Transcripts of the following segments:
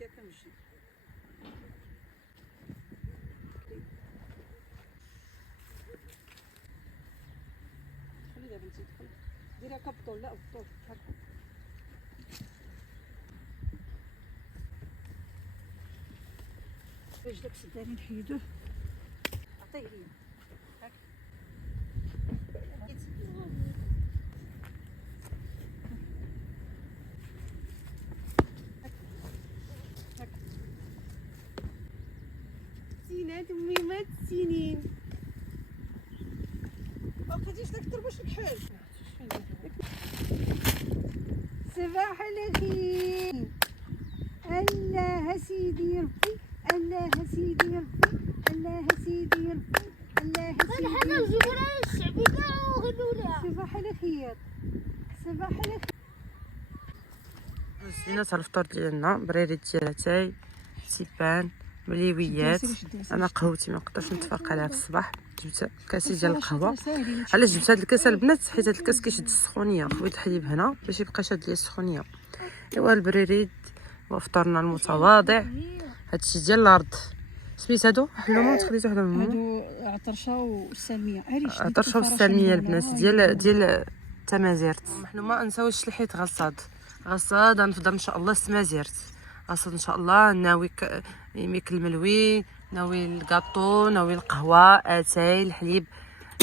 ديالك كنمشي. خلي دابا انت تدخل ديريها كبطول. لا بطول بحال هكا. رجلك سداني نحيدوه. عطيه ليا هاك. سينات ميمات سنين ما بقيتيش داك التربوش الكحل. صباح الخير. الله سيدي ربي، الله سيدي ربي، الله سيدي ربي، الله سيدي حنا نجيبو لها الشعبيكه وغنوا لها صباح الخير. صباح الخير. زينة الفطور ديالنا بريريت ديال اتاي تيبان مليويات. انا قهوتي ما نقدرش نتفرق عليها في الصباح، جبت كاسي ديال القهوه. علاش جبت هاد الكاس البنات؟ حيت هاد الكاس كيشد السخونيه، خويت الحليب هنا باش يبقى شاد ليا السخونيه. ايوا البريريد وفطرنا المتواضع. هادشي ديال الارض. سميت هادو حلومه تخليتو وحده منهم. هادو عطرشه والسلميه. عطرشه والسلميه البنات ديال تمازيرت. محلومه نساويش الحيط غصاد غنفضل ان شاء الله السمازيرت غصاد ان شاء الله. ناوي يميك الملوي، ناوي الكاطو، ناوي القهوه، اتاي الحليب.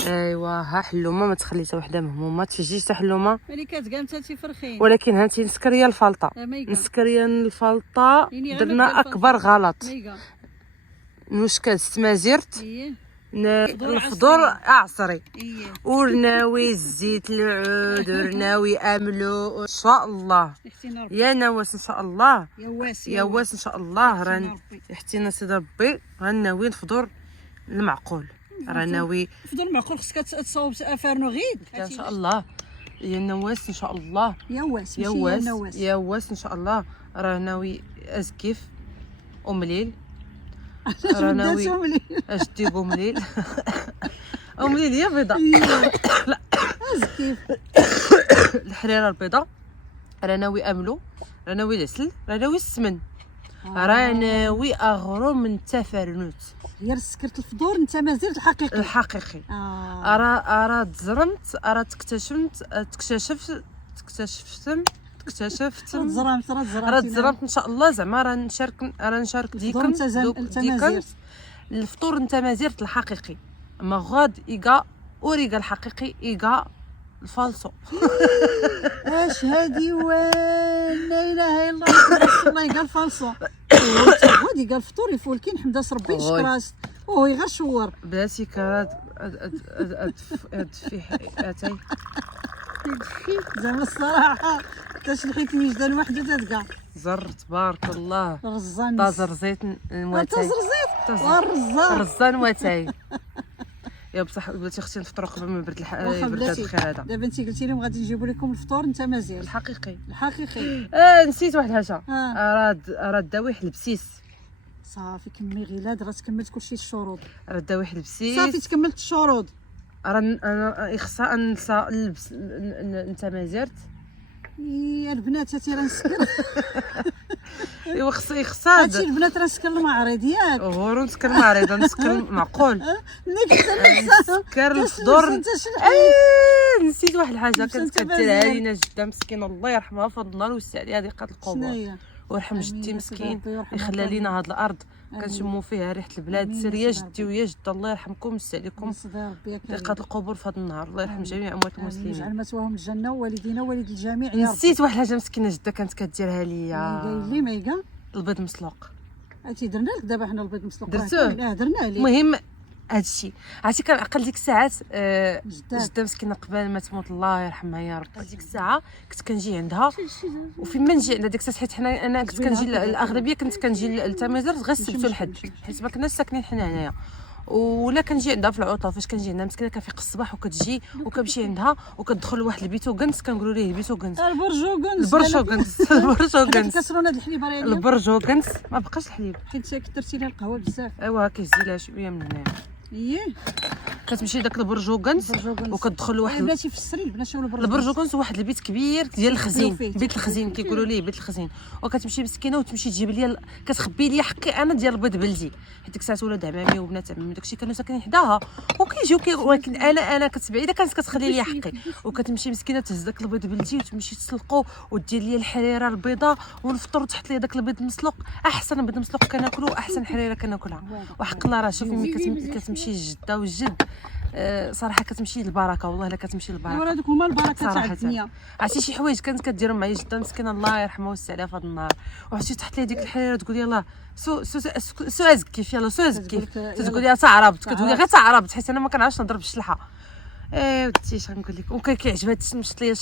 ايوا ها حلومه ما تخلي حتى وحده مهمومه تفجي حتى حلومه. ملكات كاع انت تيفرخين. ولكن هانتي نسكريه الفلطه، نسكريه الفلطه درنا اكبر غلط. نوشكاد السمازيرت الفضور اعصري ورناوي الزيت العود ورناوي املو ان شاء الله. يا نواس ان شاء الله، يا واس ان شاء الله. راه يحتينا سيدي ربي. غناوي الفضور المعقول، راه ناوي فضل معقول. خصك تصاوب افارنو غيد ان شاء الله. يا نواس ان شاء الله، يا واس يا واس يا واس ان شاء الله. راه ناوي ازكيف ومليل. راه ناوي اش ديبو مليل. ومليل هي بيضاء. لا ازكيف الحريره البيضاء. راه ناوي املو، راه ناوي العسل، راه ناوي السمن، راه ناوي اغرو من التفرنوت. غير سكرت الفطور انت ما زلت الحقيقي الحقيقي. راه تزرمت، راه اكتشفت تزرمت راه تزرمت ان شاء الله. زعما راه نشارك ديكم الفطور انت ما زرت الحقيقي. ما غاد ايكا اوريكا الحقيقي ايكا الفالصو. اش هادي وين لا اله الا الله الله قال فالصو. غادي قال الفطور يفول كاين حمد ربي نشكراس وهو غير شور بلاتي كرات في اتاي زعما الصراحه تشلحيت وجدان واحد وتلقى زر تبارك الله. رزان طازر زيت مواتاي رزان مواتاي. يا بصح بلاتي خصني نفطروا قبل ما يبرد الخير هذا. دابا انت قلتي لهم غادي نجيبوا لكم الفطور انت مازال الحقيقي. نسيت واحد الحاجه. راه الدوايح البسيس صافي. كمي غيلاد راه تكملت كلشي الشروط. راه الدوايح البسيس صافي تكملت الشروط. راه انا خصها ننسى نلبس انت ما زرت. يا البنات هاتي راه نسكر. ايوا خصها هاتي البنات راه نسكر المعرض ياك. غورو نسكر المعرض نسكر معقول. نسكر الفطور. نسيت واحد الحاجه كانت كديرها لينا جده مسكينه الله يرحمها فضل النار ويوسع عليها ضيقه القبور ويرحم جدي مسكين يخلى لينا هاد الارض كنشموا فيها ريحه البلاد. سير يا جدي ويا جده الله يرحمكم ويوسع عليكم ضيقه القبور في هذا النهار. الله يرحم جميع اموات المسلمين يجعل مثواهم الجنه ووالدينا ووالد الجميع يا رب. نسيت واحد الحاجه مسكينه جده كانت كديرها ليا. قايل لي مايكا البيض مسلوق. هاتي درنا لك دابا حنا البيض مسلوق درتوه. درنا عليه. المهم هادشي عرفتي كنعقل ديك الساعات. جده مسكينه قبل ما تموت الله يرحمها يا رب. ديك الساعه كنت كنجي عندها وفين ما نجي عندها ديك الساعه حيت حنا انا كنت كنجي الاغلبيه كنت كنجي لتمازيرت غير السبت والحد حيت ما كناش ساكنين حنا هنايا. ولا كنجي عندها في العطله فاش كنجي عندها مسكينه كنفيق الصباح وكتجي وكنمشي عندها وكتدخل لواحد البيتوغنس كنقولوا ليه البيتوغنس البرجوغنس كسرونا هاد الحليب راه البرجوغنس ما بقاش الحليب حيت كثرتي لها القهوه بزاف. ايوا كيزيد لها شويه من هنايا. كتمشي داك البرجوكنس وكتدخل واحد بلاتي في السري بلاتي ولا البرجوكنس واحد البيت كبير ديال الخزين، فيه. بيت الخزين كيقولوا ليه بيت الخزين. وكتمشي مسكينه وتمشي تجيب لي كتخبي لي حقي انا ديال البيض بلدي، حيت ديك الساعه ولاد عمامي وبنات عمامي داكشي كانوا ساكنين حداها وكيجيو ولكن انا كنت بعيده كانت كتخلي لي حقي. وكتمشي مسكينه تهز داك البيض بلدي وتمشي تسلقو ودير لي الحريره البيضاء ونفطر تحط لي داك البيض المسلوق. احسن بيض مسلوق كناكلو، احسن حريره كناكلها. وحق الله راه شوفي ملي كتمشي الجده والجد صراحه كتمشي البركه، والله الا كتمشي البركه. ورا دوك هما البركه تاع الدنيا. عرفتي شي حوايج كانت كديرهم معايا جده مسكينه الله يرحمها ويوسع عليها في هذا النهار، وعرفتي تحط لي ديك الحريره تقول يلاه سو ازكيف يلاه سو ازكيف، تقول لها تعربت، كتقول لي غير تعربت حيت انا ما كنعرفش نضرب بالشلحه. ودي اش غنقول لك، وكيعجبها تمشط لي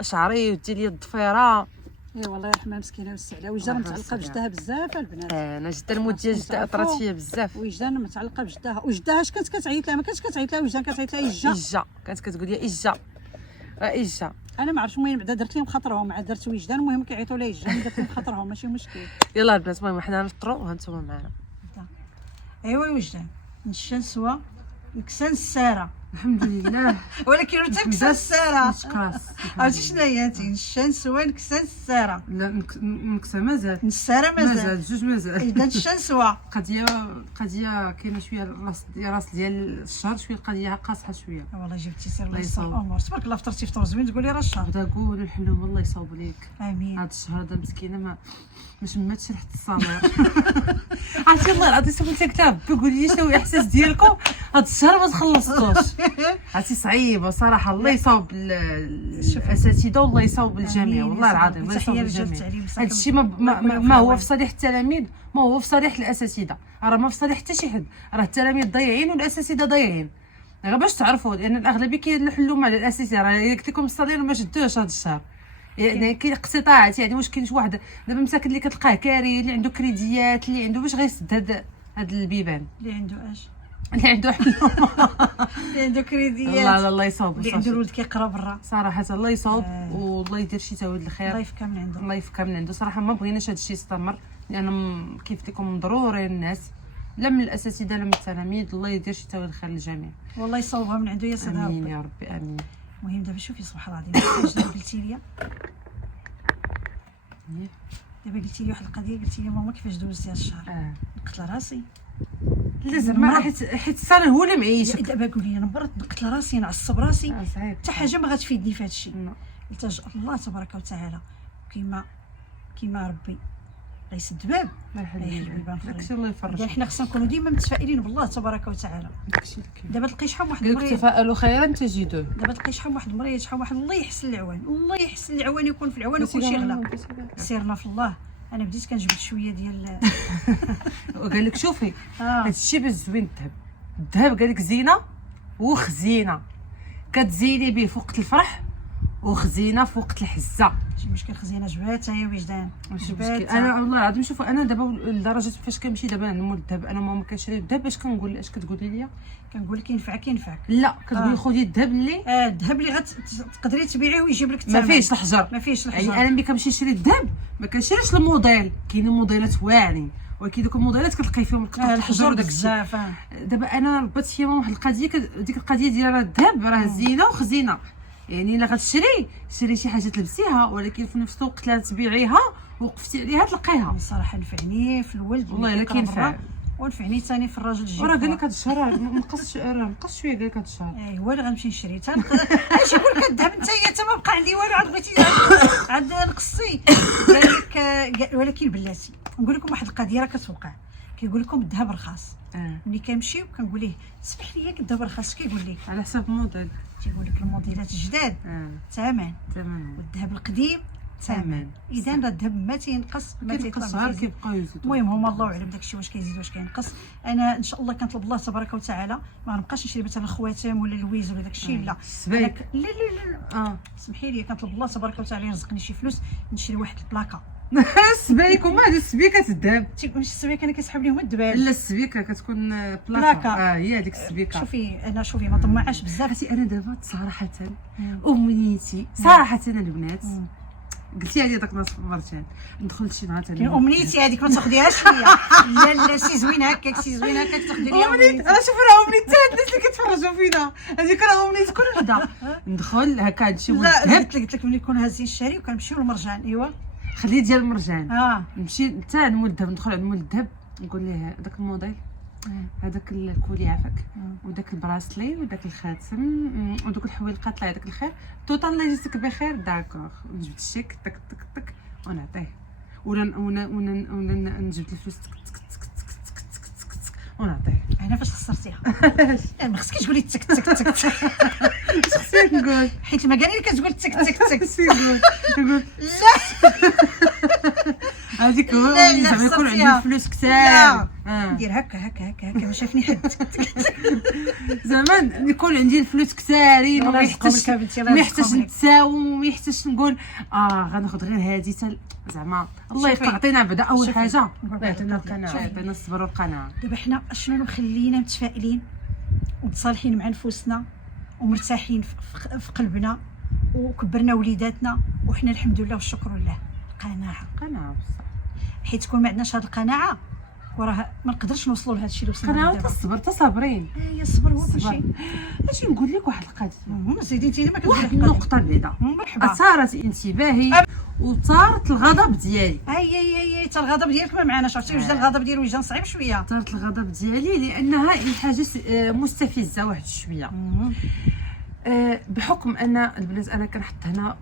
شعري ودير لي الضفيره. والله يرحمها مسكينه ويوسع عليها. وجدها متعلقه بجدها بزاف البنات. انا جده الموت ديال جده اثرت فيا بزاف. وجدها متعلقه بجدها. وجدها اش كانت كتعيط لها؟ ما كانتش كتعيط لها وجدها، كتعيط لها اجا. كانت كتقول لي اجا. انا ما عرفتش المهم بعدا درت لهم خاطرهم، عاد درت وجدان المهم كيعيطوا لها اجا، درت لهم خاطرهم ماشي مشكل. يلا البنات المهم حنا نفطروا وهانتوما معنا. ايوا وجدان نشان سوا نكسان الساره الحمد لله. ولكن انت كسان الساره كراس عرفتي شنو هي انت؟ نشان سوا نكسان الساره. لا نكسه مازال، الساره مازال جوج مازال. اذا نشان سوا قضيه كاينه شويه راس ديال الشهر شويه القضيه قاصحه شويه. والله جبتي سير الله يسر الامور. تبارك الله فطرتي فطور زوين تقولي راه الشهر. بدا قول نحلهم الله يصاوب ليك. امين. هذا الشهر هذا مسكينه ما شماتش ريحه الصالير. عرفتي الله العظيم سولت كتاب قولي لي شنو الاحساس ديالكم هذا الشهر ما تخلصتوش. عرفتي صعيبه صراحه. الله يصاوب الاساتذه والله يصاوب الجميع والله العظيم الله يصاوب الجميع. هذا الشيء ما هو في صالح التلاميذ، ما هو في صالح الاساتذه، راه ما في صالح حتى شي حد. راه التلاميذ ضايعين والاساتذه ضايعين، غير باش تعرفوا لان الاغلبيه كيحلوا مع الاساتذه. راه قلت لكم الصالير ما شدوش هذا الشهر، يعني كاين اقتطاعات. يعني واش كاين شي واحد دابا مساكن اللي كتلقاه كاري اللي عنده كريديات اللي عنده باش غيسد هاد البيبان اللي عنده اش اللي عنده حلوم اللي عنده كريديات الله يصاوب اللي عنده الولد كيقرا برا صراحه. الله يصاوب والله يدير شي تعود الخير. الله يفكها من عنده، الله يفكها من عنده. صراحه ما بغيناش هذا الشيء يستمر لان كيف لكم ضروري الناس لا من الاساتذه لا من التلاميذ. الله يدير شي تعود الخير للجميع والله يصوبها من عنده يا سيدي ربي. امين يا ربي امين. المهم دابا شوفي سبحان الله العظيم قلتي لي دابا قلتي لي واحد القضيه، قلتي لي ماما كيفاش دوزتي هذا الشهر؟ نقتل راسي. لا زعما حيت الصالح هو اللي معيشك. دابا قولي انا برات نقتل راسي نعصب راسي صعيب حتى حاجه ما غتفيدني في هذا الشيء. التجا الله تبارك وتعالى كيما ربي غيسد باب داكشي الله يفرج. حنا خصنا نكونوا ديما متفائلين بالله تبارك وتعالى. دابا تلقي شحال واحد المريض تفاءلوا خيرا تجدوه. دابا تلقي شحال واحد المريض شحال واحد الله يحسن العوان، الله يحسن العوان يكون في العوان وكلشي غلا. سيرنا في الله. انا بديت كنجبد شويه ديال وقال لك شوفي هذا الشيء باش زوين الذهب قال لك زينه وخزينه، كتزيني به في وقت الفرح وخزينه في وقت الحزه. شي مشكل خزينه جباتها يا وجدان جباتها. انا والله العظيم شوف انا دابا لدرجه فاش كنمشي دابا نمول الذهب انا ماما كنشري الذهب باش كنقول اش كتقولي لي؟ كنقول لك ينفعك لا كتقولي خذي الذهب اللي الذهب اللي غتقدري تبيعيه ويجيب لك الثمن ما فيهش الحجر. يعني انا ملي كنمشي نشري الذهب ما كنشريش الموديل، كاينين موديلات واعرين ولكن دوك الموديلات كتلقاي فيهم الحجر وداك بزاف. دابا انا ربطت فيا واحد القضيه ديك القضيه ديال الذهب راه زينه وخزينه. يعني الا غتشري شي حاجه تلبسيها ولكن في نفس الوقت لا تبيعيها وقفتي عليها تلقيها. الصراحه نفعني في الولد والله الا كينفع ونفعني ثاني في الراجل الجيب. وراه قال لك هذا الشهر نقص شويه قال لك هذا الشهر. هو اللي غنمشي نشري اش يقول لك الذهب انت ما بقى عندي والو عاد بغيتي عاد نقصي. قال لك ولكن بلاتي نقول لكم واحد القضيه راه كتوقع. كيقول لكم الذهب رخاص. ملي كنمشيو كنقول ليه سمح لي الذهب رخاص. كيقول لي على حسب الموديل. تيقول لك الموديلات الجداد ثمن والذهب القديم ثمن. اذا راه الذهب ما تينقص ما تينقص غير كيبقاو يزيدوا. المهم هما الله اعلم داكشي واش كيزيد واش كينقص. انا ان شاء الله كنطلب الله تبارك وتعالى ما نبقاش نشري مثلا خواتم ولا الويز ولا داكشي. لا السبيك لا لا سمحي لي كنطلب الله تبارك وتعالى يرزقني شي فلوس نشري واحد البلاكه. السبيكه وما هاد السبيكه الذهب مش السبيكه انا كيسحب ليهم الدبال. لا السبيكه كتكون بلاكه. هي هذيك السبيكه. شوفي ما طمعاش بزاف. انا دابا صراحه امنيتي صراحه البنات قلتي لي داك نصف مرجان ندخل لشي نهار كاين امنيتي هذيك ما تاخديهاش فيا. لا لا سي زوينه هكاك، سي زوينه هكاك تاخدي لي امنيت. انا شوف راه امنيت تاع الناس اللي كيتفرجوا فينا، هذيك راه امنيت كل وحده. ندخل هكا نمشي ولد لا الذهب، قلت لك ملي نكون هازين الشاري وكنمشيو للمرجان. ايوا خليه ديال المرجان. نمشي حتى عند مول الذهب، ندخل عند مول الذهب نقول ليه داك الموديل، هذاك الكولي عافاك، وداك البراسلي، وداك الخاتم، ودوك الحويلقات، الله يعطيك الخير، توتال الله يجزيك بخير. داكوغ نجبد الشيك تك تك تك ونعطيه، ولا نجبد الفلوس تك تك تك تك تك تك تك ونعطيه. انا فاش خسرتيها؟ لا ما خصكيش تقولي تك تك تك تك، خصني نقول حيت المكاني اللي كتقول تك تك تك. خصني نقول لا هذيك لا، زعما يكون خسرتيها. عندي الفلوس كثار. ندير هكا هكا هكا هكا ما شافني حد. زعما يكون عندي الفلوس كثارين وما الله يرزقهم يحتاجش لك بنتي، الله ما يرزقهم يحتاجش لك. نتساوم وما يحتاجش نقول غناخذ غير هذه زعما الله شوفي. يعطينا بعدا اول شوفي. حاجه نقول يعطينا لك القناعه، شوفي. يعطينا الصبر والقناعه. دابا حنا شنو مخلينا متفائلين ومتصالحين مع نفوسنا ومرتاحين في قلبنا وكبرنا وليداتنا وحنا الحمد لله والشكر لله. القناعه، قناعه بصح، حيت كون ما عندناش هذه القناعه وراه ما نقدرش نوصلوا لهذا الشيء اللي وصلنا قناعه له دابا. الصبر تصابرين. هي الصبر هو كل الصبر. شيء. اجي نقول لك واحد القضيه، سيدي انت ما واحد كتقولي النقطه بعدا مرحبا. اثارت انتباهي وثارت الغضب ديالي. اي حتى الغضب ديالك ما معناش، عرفتي وجد الغضب ديال وجدان صعيب شويه. ثارت الغضب ديالي لانها حاجه مستفزه واحد شويه. بحكم ان البنات انا كنحط هنا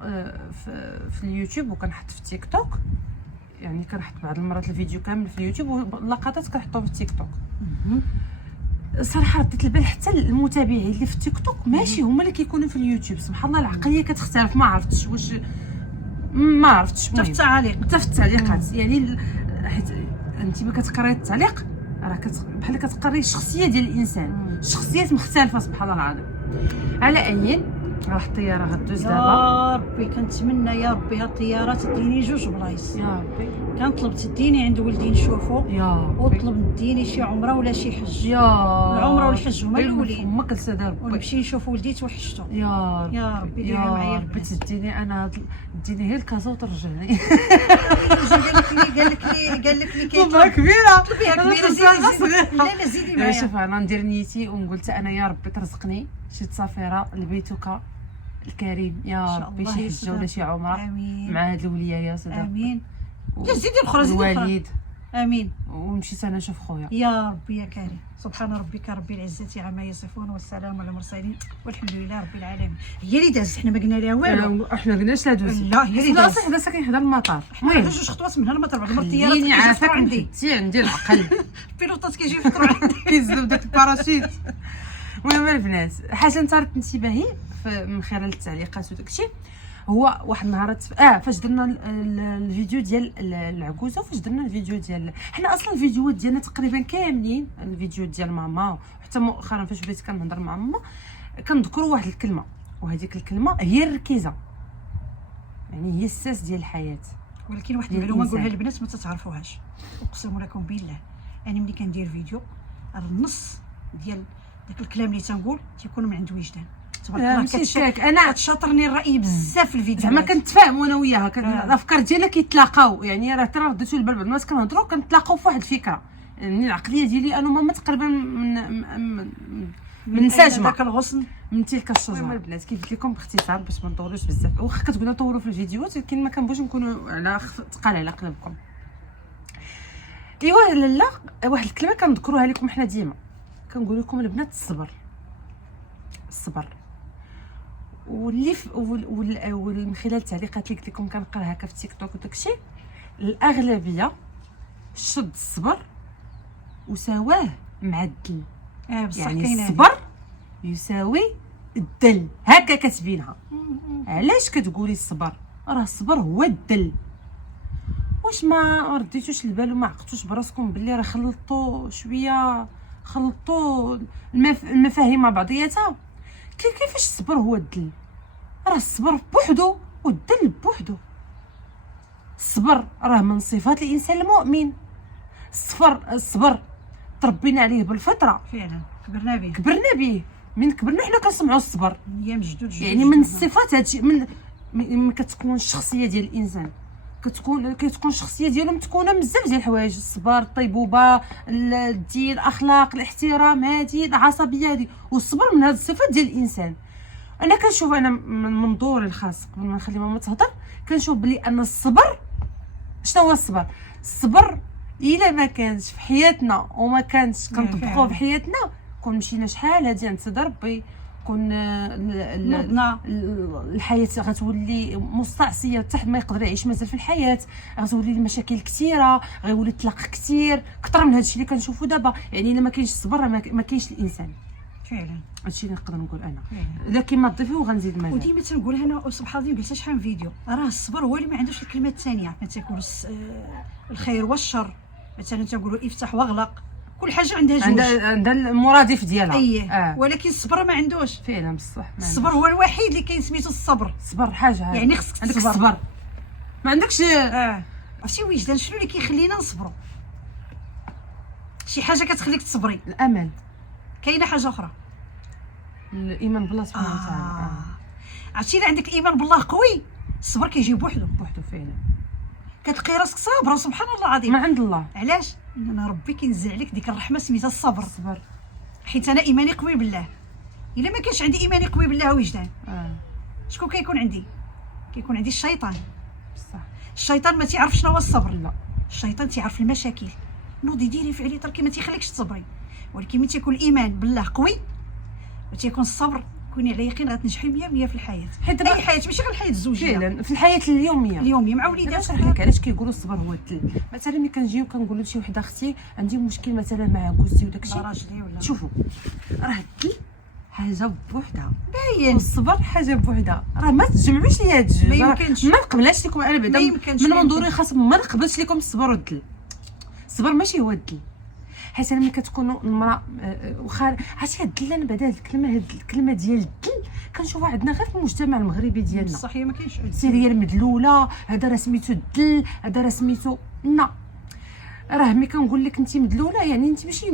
في اليوتيوب وكنحط في تيك توك، يعني كنحط بعض المرات الفيديو كامل في اليوتيوب واللقطات كنحطهم في تيك توك. صراحه رديت البال حتى المتابعين اللي في تيك توك ماشي هما اللي كيكونوا في اليوتيوب. سبحان الله العقليه كتختلف. ما عرفتش واش المهم حتى في التعاليق، حتى في التعليقات. يعني حيت انت ما كتقراي التعليق راه بحال كتقري الشخصيه ديال الانسان، الشخصيات مختلفه سبحان الله العظيم. على اي واحد الطياره غدوز دابا. يا ربي كنتمنى يا ربي هاد الطياره تديني جوج بلايص. يا ربي كنطلب تديني عند ولدي نشوفو، يا ربي وطلب نديني شي عمره ولا شي حج. يا العمره والحج هما الاولين، امك لسه ربي. ونمشي نشوف ولدي توحشتو. يا ربي يا ربي ديريها معايا ربي البنات. تديني انا تديني غير الكازا وترجعني. قال لك لي والله كبيره بها كبيره زيدي. لا لا زيدي معايا. شوف انا ندير نيتي ونقول انا يا ربي ترزقني شي تسافيره لبيتك الكريم يا ربي، شي حجه ولا شي عمره امين مع هاد الوليه يا سيدي. امين. لا زيدي الاخرى زيدي الاخرى. الوالد امين ونمشيت انا نشوف خويا. يا ربي يا كريم. سبحان ربك رب العزه عما يصفون والسلام على المرسلين والحمد لله رب العالمين. هي اللي دازت حنا ما قلنا لها والو. احنا قلناش لا دوزي. لا هي اللي لا دازت. صح حدا ساكن حدا المطار. المهم جوج خطوات من هنا المطار بعد المره الطياره خليني عافاك عندي نحتي عندي العقل. البيلوطات كيجيو يفطروا عندي. كيزلو داك الباراشوت. المهم البنات حاجه ثارت انتباهي من خلال التعليقات وداكشي هو واحد النهار فاش درنا الفيديو ديال العكوزه، فاش درنا الفيديو ديال حنا اصلا الفيديوهات ديالنا تقريبا كاملين، الفيديو ديال ماما وحتى مؤخرا فاش بديت كنهضر مع ماما كنذكروا واحد الكلمه، وهذيك الكلمه هي الركيزه، يعني هي الساس ديال الحياه. ولكن واحد المعلومه نقولها للبنات ما تتعرفوهاش، اقسم لكم بالله انا ملي كندير فيديو النص ديال داك الكلام اللي تنقول تيكون من عند وجدان. تبارك الله انا كتشاطرني الراي بزاف في الفيديو، زعما كنتفاهموا انا وياها، الافكار ديالنا كيتلاقاو، يعني راه ترى رديتو البال بعد ما كنهضروا كنتلاقاو في واحد الفكره. يعني العقليه ديالي انا وماما تقريبا من ساجمه داك الغصن من تلك الشجره. البنات كيف قلت لكم باختصار باش ما نطولوش بزاف، واخا كتقولوا نطولوا في الفيديوهات ولكن ما كنبغيوش نكونوا على ثقال على قلبكم. ايوا لالا واحد الكلمه كنذكروها لكم حنا ديما، كنقول لكم البنات الصبر واللي ومن خلال التعليقات اللي قلت لكم كنقرا هكا في تيك توك وداكشي الاغلبيه شد الصبر وسواه مع الدل. بصح يعني الصبر يساوي الدل، هكا كتبينها. علاش كتقولي الصبر؟ راه الصبر هو الدل. واش ما رديتوش البال وما عقلتوش براسكم باللي راه خلطوا شويه، خلطوا المفاهيم مع بعضياتها؟ كيفاش الصبر هو الدل؟ راه الصبر بوحدو والدل بوحدو. الصبر راه من صفات الانسان المؤمن. الصبر تربينا عليه بالفطره، فعلا كبرنا به من كبرنا حنا كنسمعوا الصبر، ايام جدود يعني من الصفات هادشي من ملي كتكون الشخصيه ديال الانسان كتكون الشخصيه ديالو متكونه من بزاف ديال الحوايج، الصبر، الطيبوبه، الدين، الاخلاق، الاحترام، هذه العصبيه هذه، والصبر من هذه الصفات ديال الانسان. انا كنشوف انا من منظوري الخاص قبل ما نخلي ماما تهضر، كنشوف بلي ان الصبر، شنو هو الصبر؟ الصبر الا ما كانش في حياتنا وما كانش كنطبقوه في حياتنا، كون مشينا شحال هادي عند سيدي ربي، كون الحياه غتولي مستعصيه حتى ما يقدر يعيش مازال في الحياه، غتولي المشاكل كثيره، غيولي الطلاق كثير اكثر من هادشي اللي كنشوفوا دابا. يعني الا ما كاينش الصبر ما كاينش الانسان فعلا. هادشي اللي نقدر نقول انا، لكن ما تضيفي وغنزيد مازال. وديما تنقولها انا وسبحان الله قلتها شحال من فيديو، راه الصبر هو اللي ما عندوش الكلمات الثانيه، ما تيقولوا الخير والشر، مثلا تنقولوا افتح واغلق، كل حاجه عندها جوج، عندها المرادف ديالها. اييه. ولكن الصبر ما عندوش فعلا بصح. الصبر هو الوحيد اللي كاين سميتو الصبر. الصبر حاجه هذه، يعني خصك عندك تصبر. الصبر ما عندكش. عرفتي وجدان شنو اللي كيخلينا نصبروا؟ شي حاجه كتخليك تصبري. الامل. كاينه حاجه اخرى، الايمان بالله سبحانه وتعالى. عرفتي الا عندك الايمان بالله قوي، الصبر كيجي بوحدو فعلا. كتلقاي راسك صابره سبحان الله العظيم ما عند الله. علاش؟ انا ربي كينزل عليك ديك الرحمه سميتها الصبر. حيت انا ايماني قوي بالله، الا ما كانش عندي ايماني قوي بالله وجدان، شكون كيكون عندي؟ كيكون عندي الشيطان. بصح الشيطان ما تيعرف شنو هو الصبر. لا، الشيطان تيعرف المشاكل، نوضي ديري فعلي تركي ما تيخليكش تصبري. ولكن ملي تيكون الايمان بالله قوي وتيكون الصبر، كوني على يقين غتنجحي 100% في الحياه. حيت اي حياه ماشي غير الحياه الزوجيه، فعلا في الحياه اليوميه مع وليداتك. نشرح لك علاش كيقولوا الصبر هو الدل. مثلا ملي كنجيو كنقولوا لشي وحده اختي عندي مشكل مثلا مع جوزي وداكشي، راجلي ولا شوفوا راه الدل حاجه بوحدها، باين والصبر حاجه بوحدها، راه ما تجمعوش لي هاد الجوج. ما يمكنش. ما نقبلهاش لكم انا بعدا من منظوري خاص، ما نقبلش لكم الصبر والدل. الصبر ماشي هو الدل، حيت انا ملي كتكونوا المراه واخا عرفتي هاد الدل، انا بعدا هاد الكلمه ديال الدل كنشوفها عندنا غير في المجتمع المغربي ديالنا. صح، هي ما كاينش سيريه المدلوله، هذا راه سميتو الدل، هذا راه سميتو لا. راه ملي كنقول لك انت مدلوله يعني انت ماشي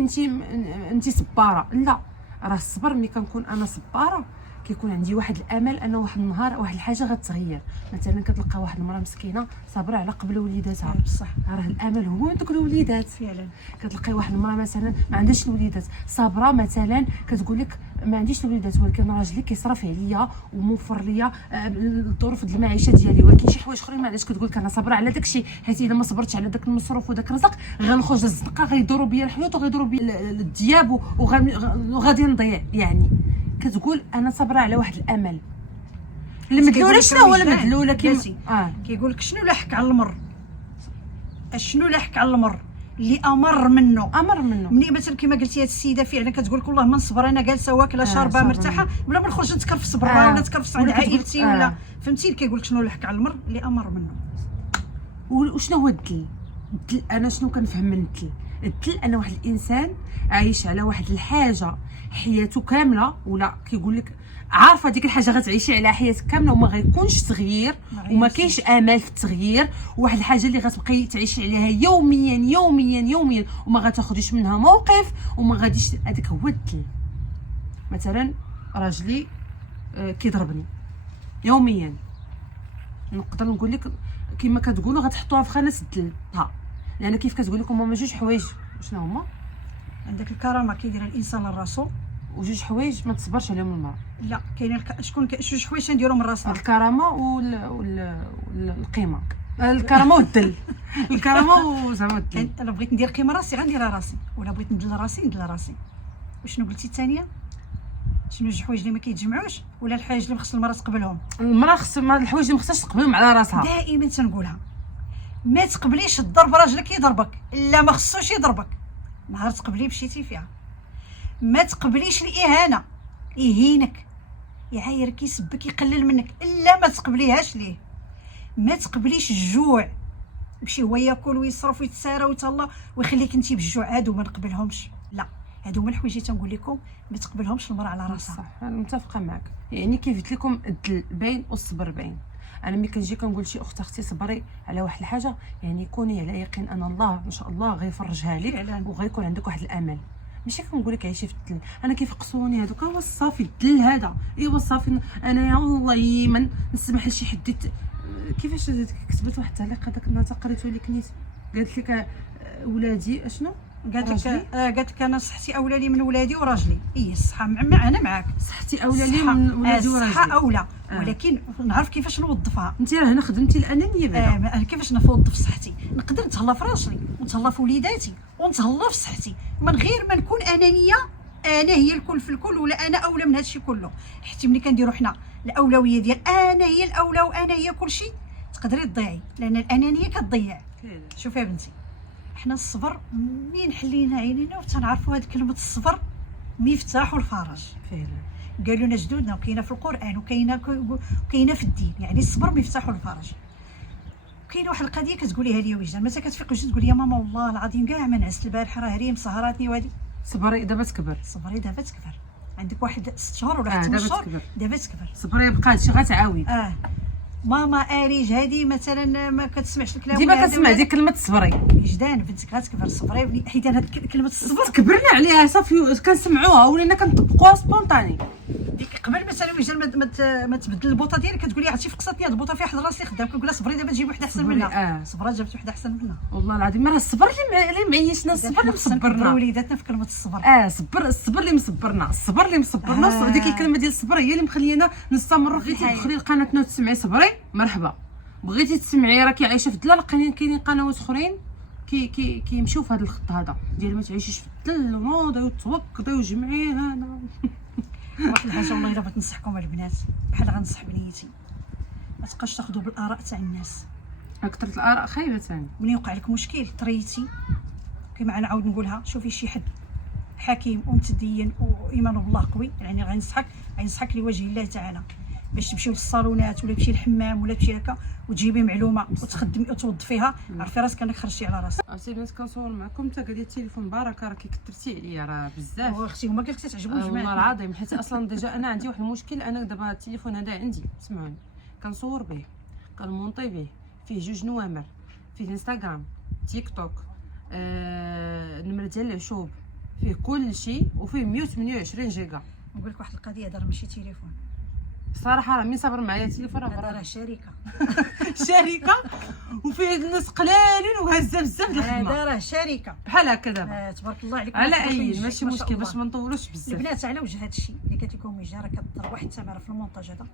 انت صباره، لا. راه الصبر ملي كنكون انا صباره كيكون عندي واحد الامل ان واحد النهار واحد الحاجه غتغير. مثلا كتلقى واحد المراه مسكينه صابره على قبل وليداتها، بصح راه الامل هو دوك الوليدات. فعلا كتلقاي واحد المراه مثلا ما عندهاش الوليدات، صابره مثلا كتقول لك ما عنديش الوليدات، ولكن راجلي كيصرف عليا وموفر ليا الظروف ديال المعيشه ديالي، ولكن شي حوايج اخرين ما عندهاش، كتقول لك انا صابره على داكشي، حيت الا ما صبرتش على داك المصروف وداك الرزق غنخرج للزنقه، غيدوروا بيا الحيوط وغيدوروا بيا الدياب وغادي نضيع. يعني كتقول انا صابره على واحد الامل. المدلوله شنو هو المدلوله؟ كيقول لك شنو لاحك على المر، شنو لاحك على المر اللي امر منه. ملي مثلا كما قلتي هاد السيده فعلا كتقول لك والله ما نصبر، انا جالسه واكله شاربه مرتاحه بلا ما نخرج نتكرفس برا ولا نتكرفس عند عائلتي ولا فهمتي. كيقول لك شنو لاحك على المر اللي امر منه. وشنو هو الدل؟ الدل انا شنو كنفهم من الدل؟ الدل انا واحد الانسان عايش على واحد الحاجه حياته كامله، ولا كيقول لك عارفه ديك الحاجه غتعيشي على حياتك كامله وما غيكونش تغيير وما كاينش امل في التغيير، واحد الحاجه اللي غتبقاي تعيشي عليها يوميا يوميا يوميا وما غتاخديش منها موقف وما غاديش. هذاك هو الدل. مثلا راجلي كيضربني يوميا، نقدر نقول لك كما كتقولوا غتحطوها في خانه الدل، لان كيف كتقول لكم هما جوج حوايج. شنو هما؟ عندك الكرامه كيديرها الانسان لراسو، وجوج حوايج ما تصبرش عليهم المراه. لا كاين شكون جوج حوايج نديرو من راسنا، الكرامه والقيمه. الكرامه والدل. الكرامه وزعما الدل. انا بغيت ندير قيمه راسي غنديرها راسي، ولا بغيت ندل راسي. وشنو قلتي الثانيه؟ شنو جوج حوايج اللي ما كيتجمعوش، ولا الحوايج اللي خص المراه تقبلهم؟ المراه خص الحوايج اللي ما خصهاش تقبلهم على راسها. دائما تنقولها، ما تقبليش الضرب راجلك يضربك، لا ما خصوش يضربك. نهار تقبلي مشيتي فيها. ما تقبليش الاهانه، يهينك يعايرك يسبك يقلل منك، الا ما تقبليهاش ليه. ما تقبليش الجوع، يمشي هو ياكل ويصرف ويتسارى ويتهلا ويخليك انت بالجوع. هادو ما نقبلهمش، لا هادو هما الحوايج اللي تنقول لكم ما تقبلهمش المراه على راسها. صح، انا متفقه معك. يعني كيف قلت لكم الدل باين والصبر باين. انا ملي كنجي كنقول شي اختي صبري على واحد الحاجه، يعني كوني على يقين ان الله ان شاء الله غيفرجها لك وغيكون عندك واحد الامل. ماشي كنقول لك عيشي في الدل. انا كيفقسوني هذوك، هو صافي الدل هذا، ايوا صافي انايا والله من نسمح لشي حد كيفاش كتبت واحد التعليق هذاك النهار قريته لك نيت، قالت لك ولادي اشنو قالت لك انا صحتي اولى لي من ولادي وراجلي. الصحه انا معاك، صحتي اولى لي من ولادي وراجلي، الصحه اولى ولكن نعرف كيفاش نوظفها. انت راه هنا خدمتي الانانيه بعدا. انا كيفاش نوظف صحتي، نقدر نتهلا في راسي ونتهلا في وليداتي ونتهلا في صحتي من غير ما نكون انانيه، انا هي الكل في الكل ولا انا اولى من هذا الشيء كله. حتى ملي كنديروا حنا الاولويه ديال انا هي الاولى وانا هي كل شيء، تقدري تضيعي، لان الانانيه كتضيع. شوفي يا بنتي، حنا الصبر منين حلينا عينينا وتنعرفوا هذه كلمه الصبر مفتاح الفرج فعلا. قالوا لنا جدودنا، وكاينه في القران وكاينه في الدين، يعني الصبر مفتاح الفرج. كاينه واحد القضيه كتقوليها لي وجدان، مثلا كتفيق وجدي تقول لي يا ماما والله العظيم كاع ما نعست البارحه، راه هي مسهراتني وهذه. صبري دابا تكبر، صبري دابا تكبر، عندك واحد 6 شهور ولا 8 شهور دابا تكبر. صبري بقى هادشي غتعاود. ماما اريج هذه مثلا ما كتسمعش الكلام ديما كتسمع ديك كلمه صبري. وجدان بنتك غتكبر، صبري حيت انا كلمه الصبر كبرنا عليها صافي، كنسمعوها ولينا كنطبقوها سبونطاني. ديك قبل مثلا وجدان ما تبدل البوطه ديالك كتقول لي عرفتي فقصتني هاد البوطه فيها واحد راسي خدام، كنقول لها صبري دابا تجيب وحده احسن منها. صبرا جابت وحده احسن منها. والله العظيم راه الصبر اللي معيشنا، الصبر اللي مصبرنا وليداتنا في كلمه الصبر. الصبر اللي مصبرنا، الصبر اللي مصبرنا. ديك الكلمه ديال الصبر هي اللي مخلينا نستمروا في الحياه. تدخلي لقناتنا وتسمعي صبري مرحبا، بغيتي تسمعي راكي عايشه في الدلال، كاينين قنوات اخرين كيمشيو في هذا الخط هذا ديال ما تعيشيش في الدل ونوضي وتوكدي وجمعي هذا. واحد الحاجه والله الا بغيت ننصحكم البنات بحال غنصح بنيتي، ما تبقاش تاخذوا بالاراء تاع الناس. كثرة الاراء خايبه ثاني. ملي يوقع لك مشكل طريتي كما انا عاود نقولها، شوفي شي حد حكيم ومتدين وايمانه بالله قوي، يعني غينصحك لوجه الله تعالى، باش تمشيو للصالونات ولا تمشي للحمام ولا تمشي هكا وتجيبي معلومه وتخدمي وتوظفيها، عرفي راسك انك خرجتي على راسك. عرفتي البنات كنصور معكم حتى قال لي التليفون بركه راكي كثرتي عليا راه بزاف. اختي هما قالت لك تعجبهم الجماعه والله العظيم، حيت اصلا ديجا انا عندي واحد المشكل. انا دابا التليفون هذا عندي، سمعوني، كنصور به، كنمونطي به، فيه 2 نوامر، فيه الانستغرام، تيك توك، النمره ديال العشوب، فيه كل شيء، وفيه 128 جيجا. نقول لك واحد القضيه، هذا راه ماشي تليفون صراحه، راه مين صبر معايا التليفون راه شركه شركه وفيه الناس قلالين وهزه بزاف د الخدمه. هذا راه شركه بحال هكا دابا. تبارك الله عليكم. على اي ماشي مشكل باش ما نطولوش بزاف. البنات على وجه هذا الشيء اللي قالت لكم وجه راه كضرب واحد الثمره في المونتاج هذا،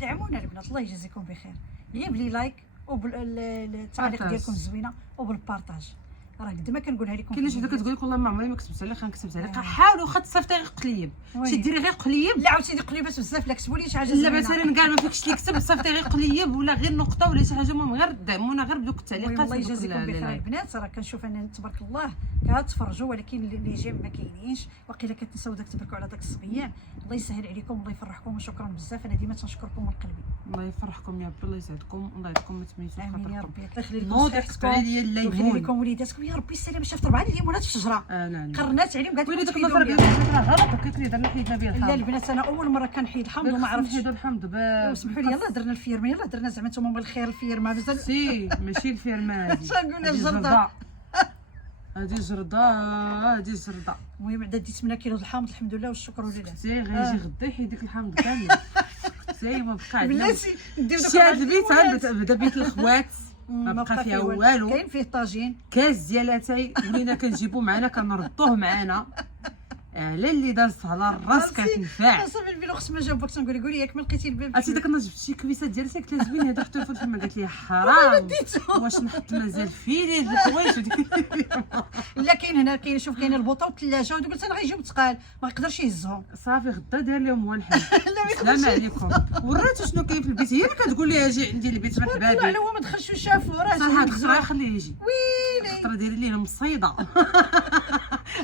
دعمونا البنات الله يجازيكم بخير، غير بلي لايك وبالتعليق ديالكم الزوينه وبالبارطاج. راه قد ما كنقولها لكم، كاين شي وحده كتقول لك والله ما عمري ما كتبت عليك، كنكتب عليك. حاولوا واخا تصيفطي غير قليب، شي ديري غير قليب. لا عاوتاني قليبات بزاف، لا كتبوا لي شي حاجه زوينه، لا مثلا كاع ما فيكش اللي كتب، صيفطي غير قليب ولا غير نقطه ولا شي حاجه، المهم غير دعمونا غير بدوك التعليقات. الله يجازيكم بخير البنات، راه كنشوف انا تبارك الله كتفرجوا، ولكن اللي جاي ما كاينينش، وقيلا كتنساو داك تبركوا على داك الصبيان. الله يسهل عليكم، الله يفرحكم، وشكرا بزاف. انا ديما تنشكركم من قلبي. الله يفرحكم يا ربي، الله يسعدكم، الله يعطيكم ما تميتوا امين يا ربي. الله يخلي لكم نوض تقطعي لي الليمون، ويخلي لكم وليداتكم يا ربي. السلام شافت 4 الليمونات في الشجره، قرنات عليهم قالت ويلي ديك النظره ديال غلط، قلت لي درنا حيدنا بها الحمض. لا البنات انا اول مره كنحيد الحمض وما عرفتش نحيدوا الحمض. سمحوا لي، يلاه درنا الفيرما، يلاه درنا زعما نتوما من الخير الفيرما بزاف. سي ماشي الفيرما هذه، شنقول الجرده هذه جرده. المهم عدا ديت 8 كيلو الحامض الحمد لله والشكر لله. سي غيجي غدا يحيد ديك الحامض كامل. سي ما بقى عندنا بلاتي نديو شي هذا البيت بدا بيت الاخوات ما بقى فيها والو. كاين فيه طاجين، كاس ديال اتاي ولينا كنجيبوه معنا كنردوه معنا على اللي دازت على الراس كتنفع. صافي البيلو خص ما جاوبك تنقول لي ياك ما لقيتي الباب. عرفتي داك النهار جبت شي كويسات ديالي قلت لها زوين هذا حطوه في الفم، قالت لي حرام واش نحط مازال فيه لي الحوايج. لا كاين هنا، كاين شوف كاين البوطه والثلاجه، قلت انا غيجيو ثقال ما يقدرش يهزهم. صافي غدا داير لهم هو الحل. السلام عليكم. وريتو شنو كاين في البيت، هي اللي كتقول لي اجي عندي البيت مرحبا بك. لا هو ما دخلش وشافو راه صح هاد الخطره خليه يجي. ويلي الخطره ديري ليه مصيده.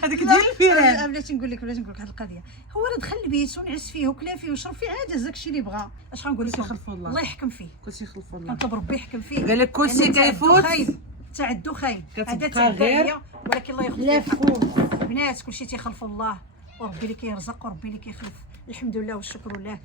هذيك ديال الفيران. بلاتي نقول لك واحد القضيه، هو راه دخل البيت ونعس فيه وكلا فيه وشرب فيه عاد هز داكشي اللي بغا. اش غنقول لكم، الله يحكم فيه، كلشي خلف الله، كنطلب ربي يحكم فيه. قال لك كلشي كيفوت تاع الدخين هذا تاع غير، ولكن الله يخلف لا فوق البنات كلشي تيخلف الله، وربي اللي كيرزق وربي اللي كيخلف. الحمد لله والشكر لله.